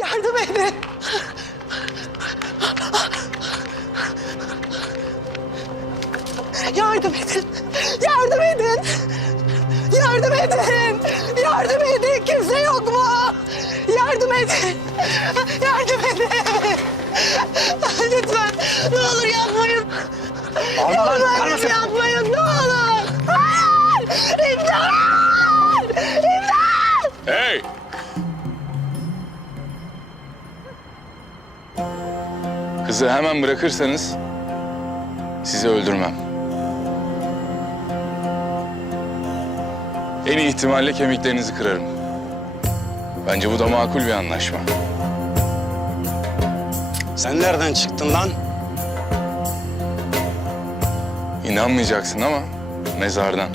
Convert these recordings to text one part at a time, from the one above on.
Yardım edin. Yardım edin. Yardım edin. Yardım edin. Yardım edin. Kimse yok mu? Yardım edin. Yardım edin. Lütfen. Ne olur yapmayın. Bağırma sen. yapmayın. Kızı hemen bırakırsanız sizi öldürmem. En iyi ihtimalle kemiklerinizi kırarım. Bence bu da makul bir anlaşma. Sen nereden çıktın lan? İnanmayacaksın ama mezardan.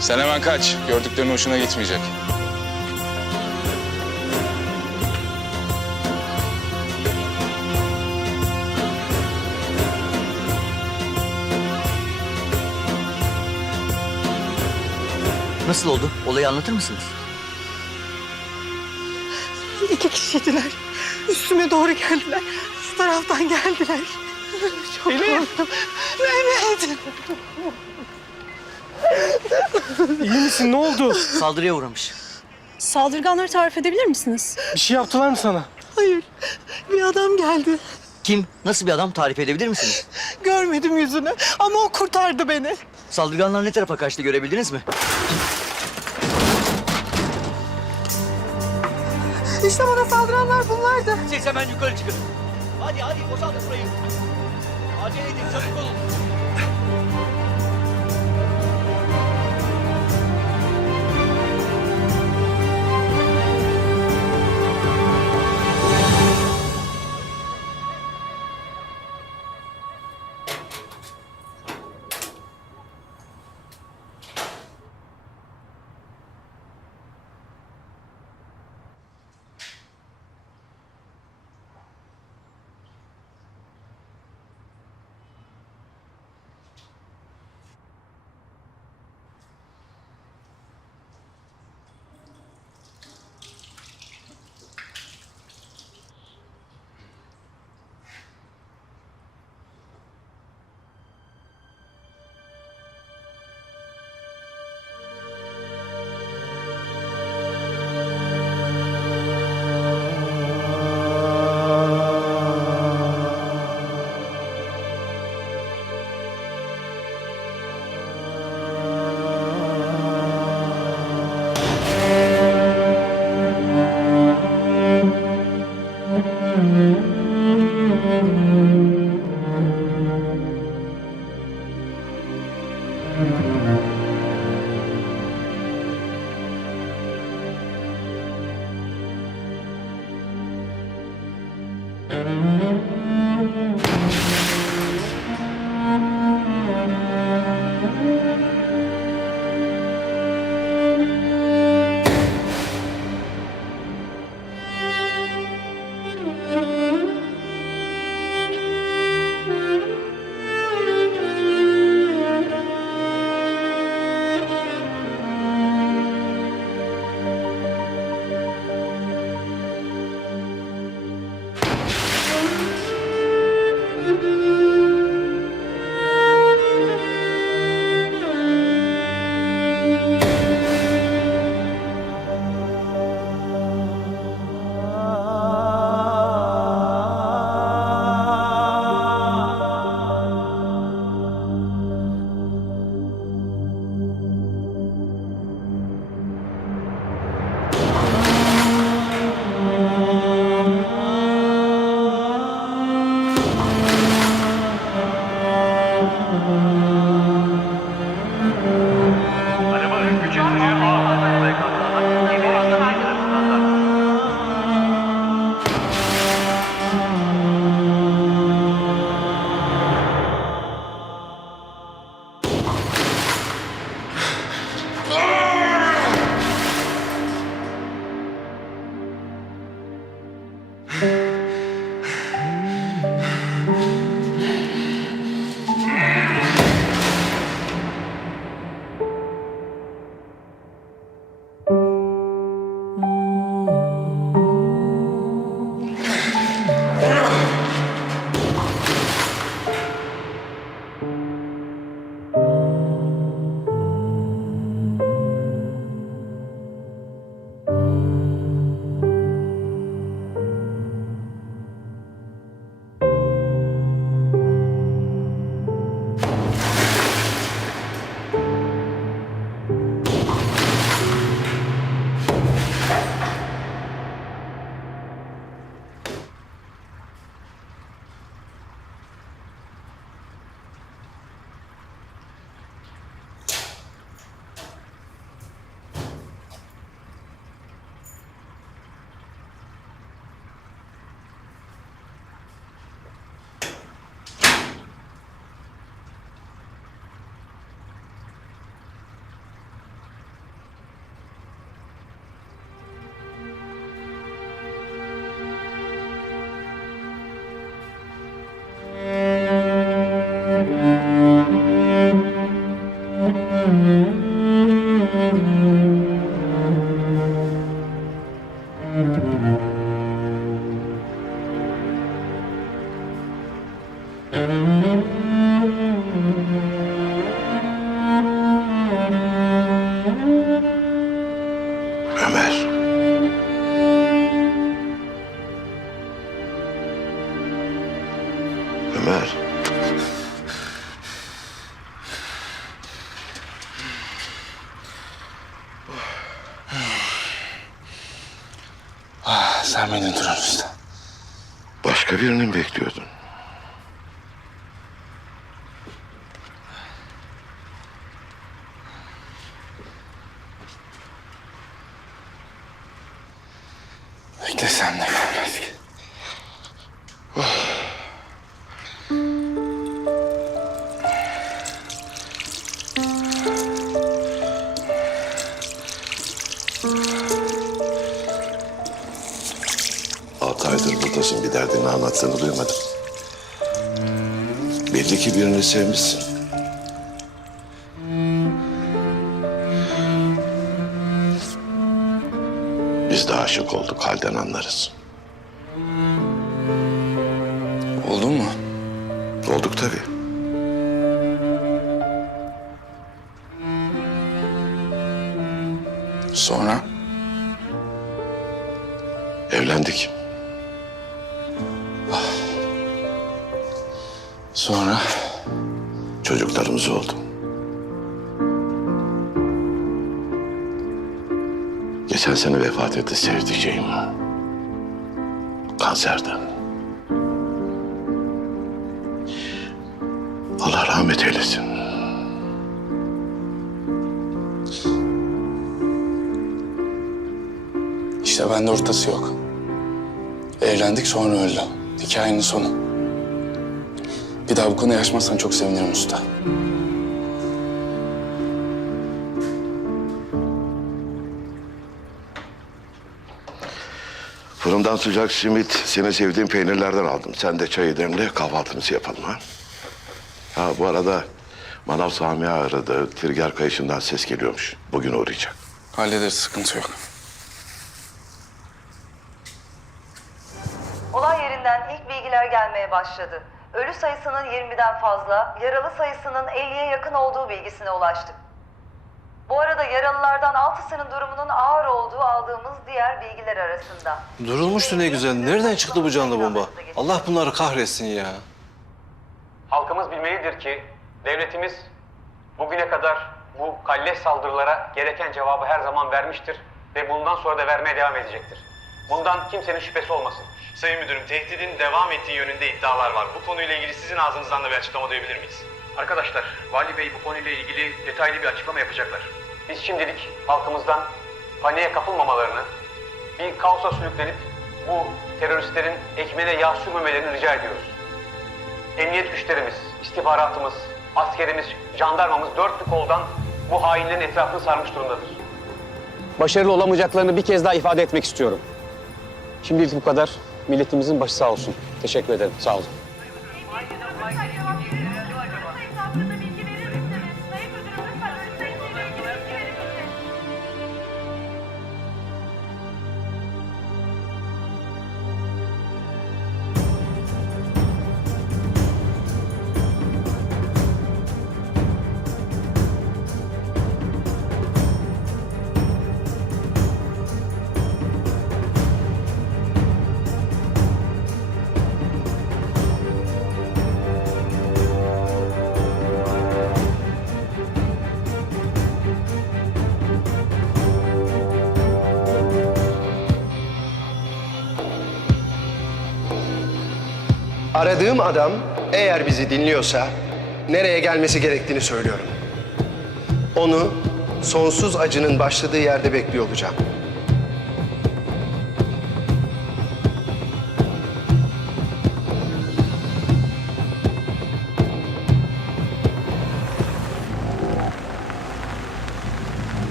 Sen hemen kaç. Gördüklerin hoşuna gitmeyecek. Nasıl oldu? Olayı anlatır mısınız? İki kişiydiler. Üstüme doğru geldiler. Şu taraftan geldiler. Çok korktum. Mehmet. İyi misin? Ne oldu? Saldırıya uğramış. Saldırganları tarif edebilir misiniz? Bir şey yaptılar mı sana? Hayır. Bir adam geldi. Kim? Nasıl bir adam tarif edebilir misiniz? Görmedim yüzünü ama o kurtardı beni. Saldırganlar ne tarafa kaçtı görebildiniz mi? İşte bana saldıranlar bunlardı. Siz hemen yukarı çıkın. Hadi hadi boşaltın burayı. Acele edin çabuk olun. buradasın bir derdini anlattığını duymadım. Belli ki birini sevmişsin. Biz de aşık olduk halden anlarız. Geçen sene vefat etti sevdiceğim. Kanserden. Allah rahmet eylesin. İşte bende ortası yok. Evlendik sonra öldü. Hikayenin sonu. Bir daha bu konuyu açmazsan çok sevinirim usta. Fırından sıcak simit, senin sevdiğin peynirlerden aldım. Sen de çayı demle, kahvaltımızı yapalım ha. Ha bu arada Manav Sami aradı. Tirger kayışından ses geliyormuş. Bugün uğrayacak. Hallederiz sıkıntı yok. Olay yerinden ilk bilgiler gelmeye başladı. Ölü sayısının 20'den fazla, yaralı sayısının 50'ye yakın olduğu bilgisine ulaştık. Bu arada yaralılardan 6'sının durumunun ağır olduğu aldığımız diğer bilgiler arasında. Durulmuştu ne güzel. Nereden çıktı bu canlı bomba? Allah bunları kahretsin ya. Halkımız bilmelidir ki devletimiz bugüne kadar bu kalleş saldırılara gereken cevabı her zaman vermiştir ve bundan sonra da vermeye devam edecektir. Bundan kimsenin şüphesi olmasın. Sayın Müdürüm, tehdidin devam ettiği yönünde iddialar var. Bu konuyla ilgili sizin ağzınızdan da bir açıklama duyabilir miyiz? Arkadaşlar, Vali Bey bu konuyla ilgili detaylı bir açıklama yapacaklar. Biz şimdilik halkımızdan paniğe kapılmamalarını, bir kaosa sürüklenip bu teröristlerin ekmeğine yağ sürmemelerini rica ediyoruz. Emniyet güçlerimiz, istihbaratımız, askerimiz, jandarmamız dört bir koldan bu hainlerin etrafını sarmış durumdadır. Başarılı olamayacaklarını bir kez daha ifade etmek istiyorum. Şimdilik bu kadar. Milletimizin başı sağ olsun. Teşekkür ederim. Sağ olun. Aradığım adam eğer bizi dinliyorsa nereye gelmesi gerektiğini söylüyorum. Onu sonsuz acının başladığı yerde bekliyor olacağım.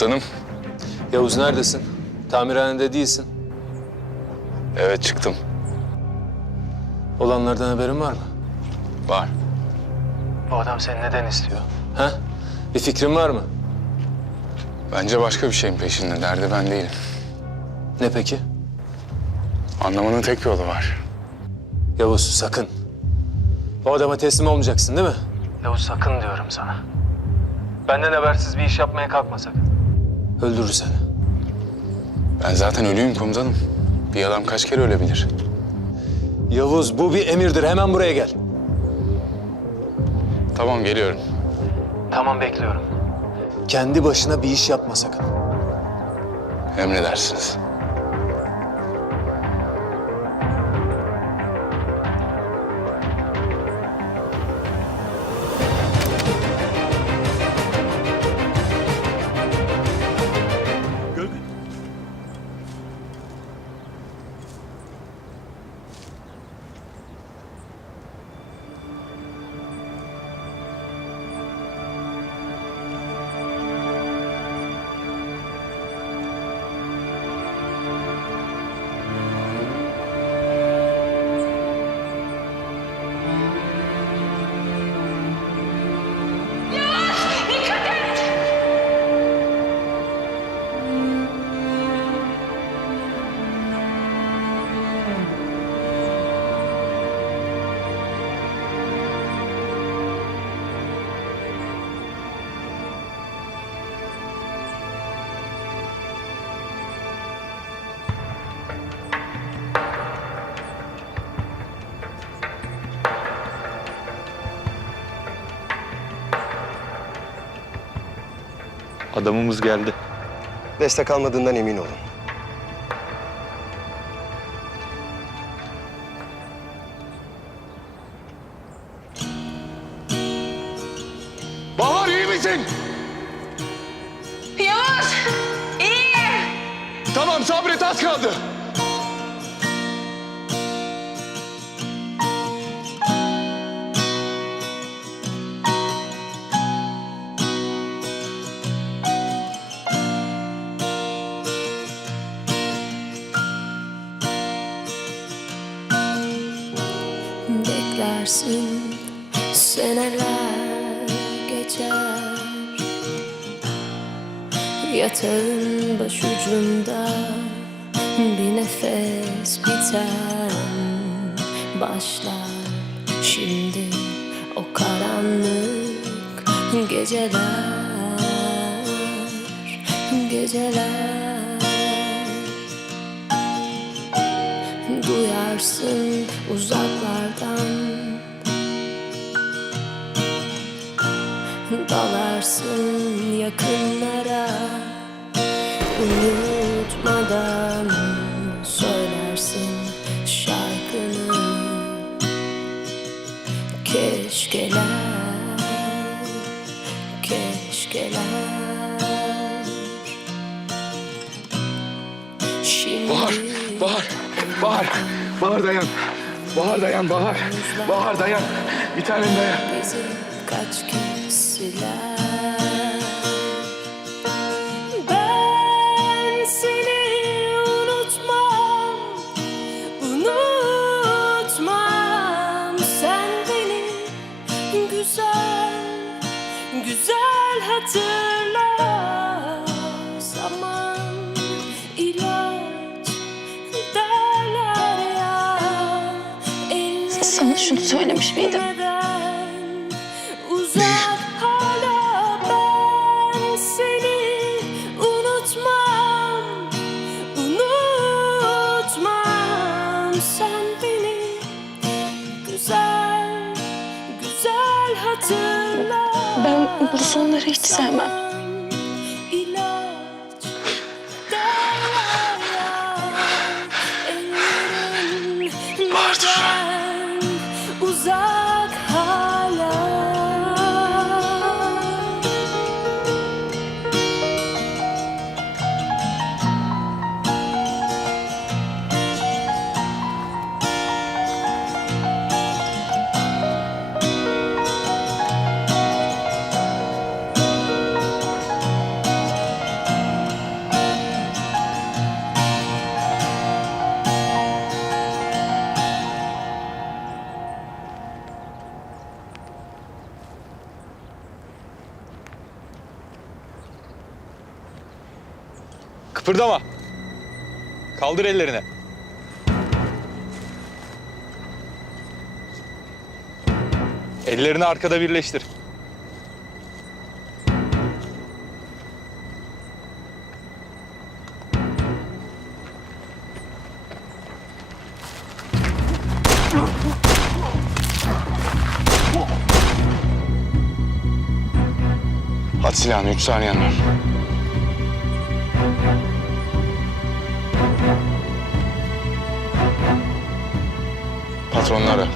Komutanım. Yavuz neredesin? Tamirhanede değilsin. Evet çıktım. Olanlardan haberin var mı? Var. Bu adam seni neden istiyor? Ha? Bir fikrin var mı? Bence başka bir şeyin peşinde. Derdi ben değilim. Ne peki? Anlamanın tek yolu var. Yavuz sakın. O adama teslim olmayacaksın değil mi? Yavuz sakın diyorum sana. Benden habersiz bir iş yapmaya kalkma sakın. Öldürür seni. Ben zaten ölüyüm komutanım. Bir adam kaç kere ölebilir? Yavuz bu bir emirdir. Hemen buraya gel. Tamam geliyorum. Tamam bekliyorum. Kendi başına bir iş yapma sakın. Emredersiniz. Adamımız geldi. Destek almadığından emin olun. Bahar iyi misin? Yavuz! İyiyim! Tamam sabret Duyarsın uzaklardan. Dalarsın yakınlara Unutmadan söylersin şarkını. Keşkeler, keşkeler Bahar. Bahar dayan. Bahar dayan, Bahar. Bahar dayan. Bir tanem dayan. kaç kez siler şunu söylemiş miydim? Neden uzak hala ben seni unutmam unutmam sen beni güzel güzel hatırla Ben bu sonları hiç sevmem. Kıpırdama. Kaldır ellerini. Ellerini arkada birleştir. At silahını. Üç saniyen var. Patronları.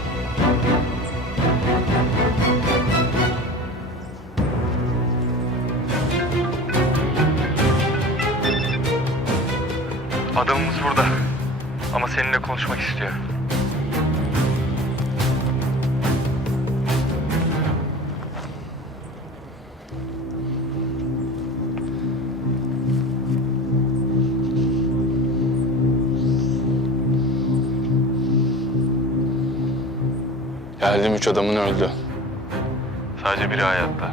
Geldim üç adamın öldü. Sadece biri hayatta.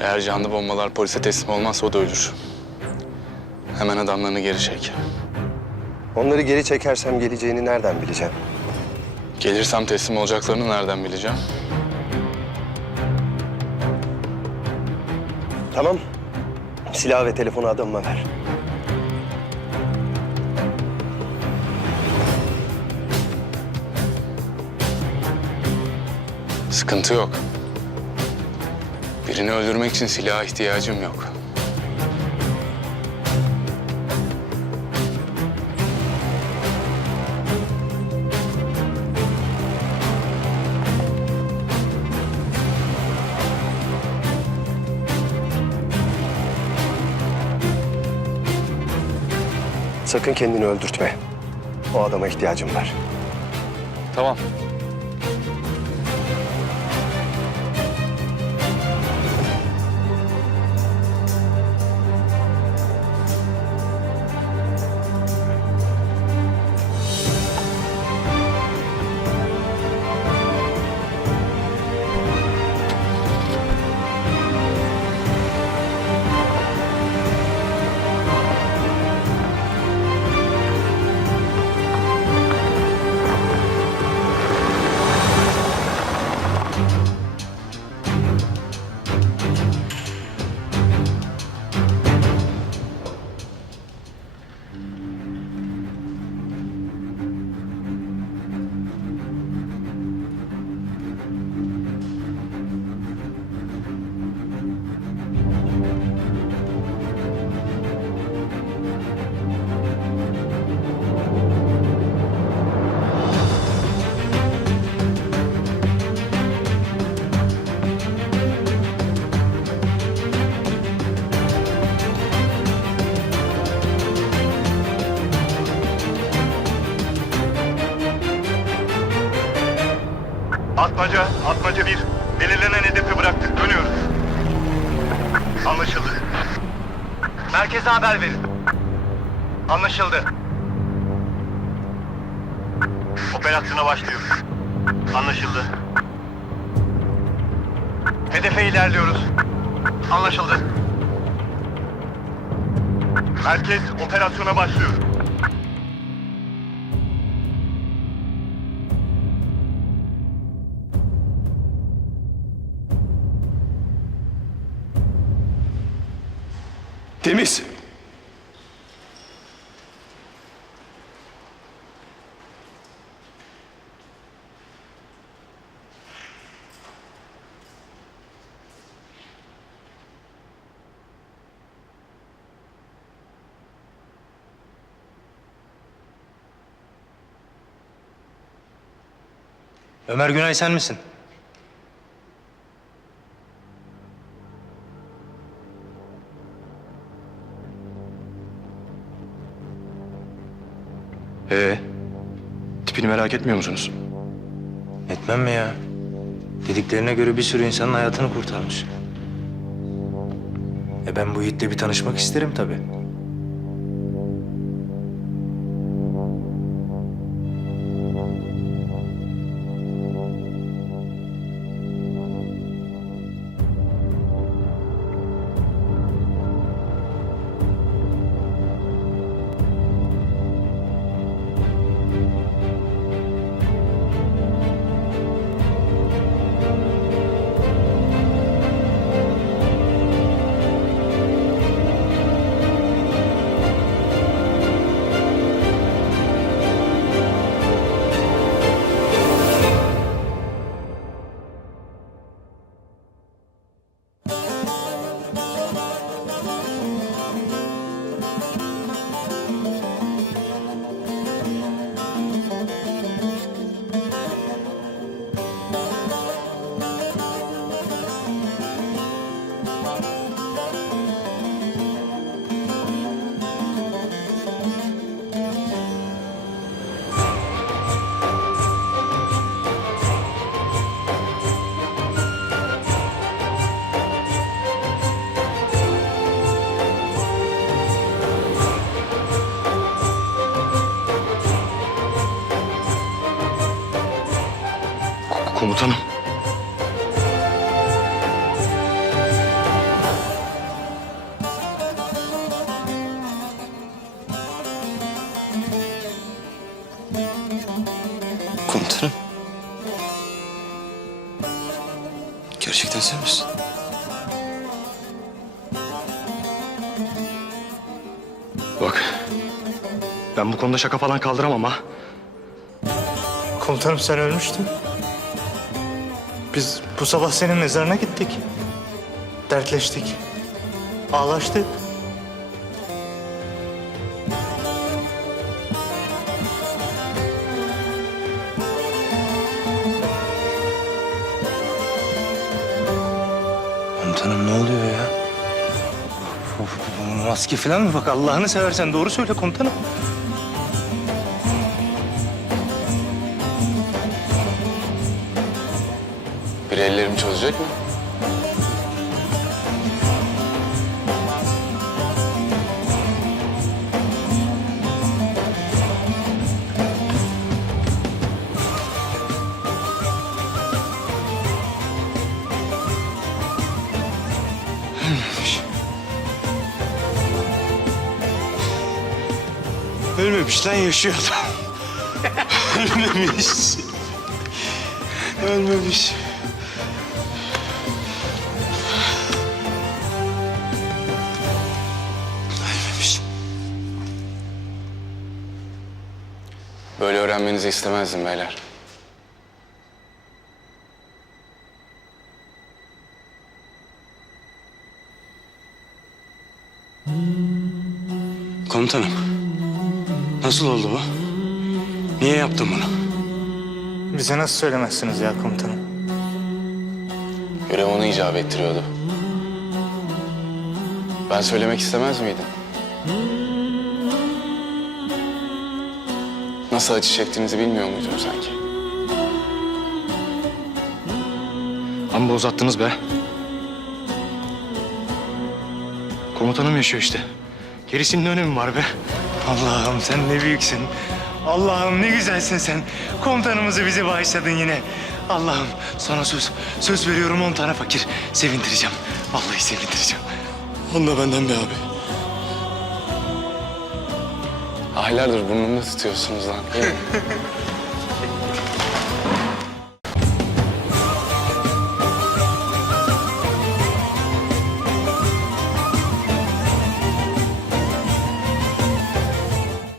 Eğer canlı bombalar polise teslim olmazsa o da ölür. Hemen adamlarını geri çek. Onları geri çekersem geleceğini nereden bileceğim? Gelirsem teslim olacaklarını nereden bileceğim? Tamam. Silah ve telefonu adamıma ver. Sıkıntı yok. Birini öldürmek için silaha ihtiyacım yok. Sakın kendini öldürtme. O adama ihtiyacım var. Tamam. Atmaca, atmaca bir. Belirlenen hedefi bıraktık. Dönüyoruz. Anlaşıldı. Merkeze haber verin. Anlaşıldı. Operasyona başlıyoruz. Anlaşıldı. Hedefe ilerliyoruz. Anlaşıldı. Merkez operasyona başlıyor. Temiz. Ömer Günay sen misin? Merak etmiyor musunuz? Etmem mi ya? Dediklerine göre bir sürü insanın hayatını kurtarmış. E ben bu Yiğit'le bir tanışmak isterim tabii. Ben bu konuda şaka falan kaldıramam ha. Komutanım sen ölmüştün. Biz bu sabah senin mezarına gittik. Dertleştik. Ağlaştık. Komutanım ne oluyor ya? Maske falan mı? Bak Allah'ını seversen doğru söyle komutanım. Ölmemiş lan yaşıyor. Ölmemiş. Ölmemiş. Ölmemiş. Böyle öğrenmenizi istemezdim beyler. Komutanım. Nasıl oldu bu? Niye yaptın bunu? Bize nasıl söylemezsiniz ya komutanım? Görev onu icap ettiriyordu. Ben söylemek istemez miydim? Nasıl acı çektiğinizi bilmiyor muydum sanki? Amma uzattınız be. Komutanım yaşıyor işte. Gerisinin ne önemi var be? Allah'ım sen ne büyüksün. Allah'ım ne güzelsin sen. Komutanımızı bize bağışladın yine. Allah'ım sana söz, söz veriyorum on tane fakir. Sevindireceğim. Vallahi sevindireceğim. Onu da benden be abi. Aylardır burnumda tutuyorsunuz lan.